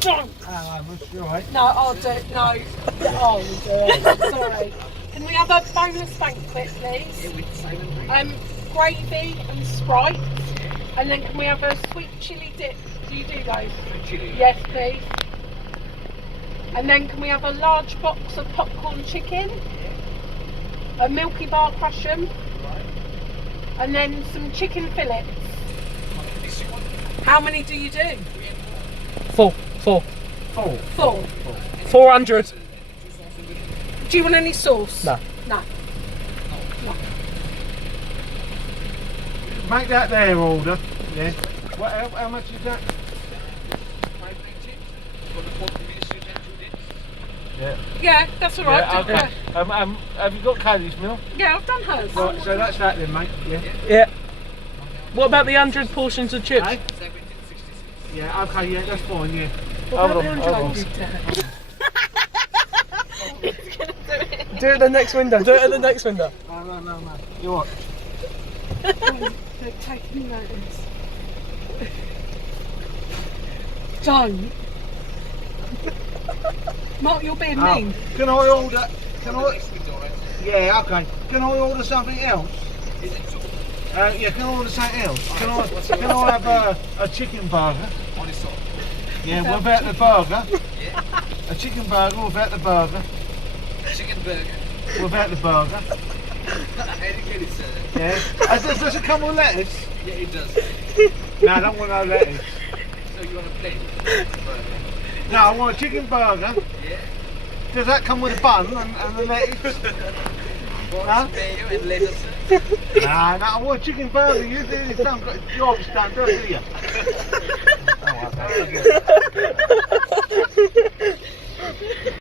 Don't. Hello, that's right. No, I'll do it. No. Oh, we'll do it. Sorry. Can we have a bonus banquet, please? Gravy and Sprite. And then can we have a sweet chilli dip? Do you do those? Chili. Yes, please. And then can we have a large box of popcorn chicken? A Milky Bar Crush'em? And then some chicken fillets. How many do you do? Four. Four. 400. Do you want any sauce? No. No. Make that their order. Yeah. What? How much is that? Yeah. Yeah, that's alright. Yeah, okay. Have you got Kaylee's meal? Yeah, I've done hers. Right, so that's that then, mate. Yeah. Yeah. What about the 100 portions of chips? Hey? Yeah. Okay. Yeah, that's fine. Yeah. Hold on. Do it at the next window. Do it at the next window. No. You what? They're taking notice. Don't. Mark, you're being mean. Can I order? Can I? Yeah. Okay. Can I order something else? Yeah. Can I order something else? Can I have a chicken burger? Yeah. What about the burger? A chicken burger. What about the burger? Chicken burger. What about the burger? I didn't get it, sir. Yeah. Does it come with lettuce? Yeah, it does. No, I don't want no lettuce. So you want a plain burger? No, I want a chicken burger. Yeah. Does that come with a bun and the lettuce? Huh? Mayo and lettuce, sir. No, I want a chicken burger. You do this, don't got jobs done, do you? Oh, okay.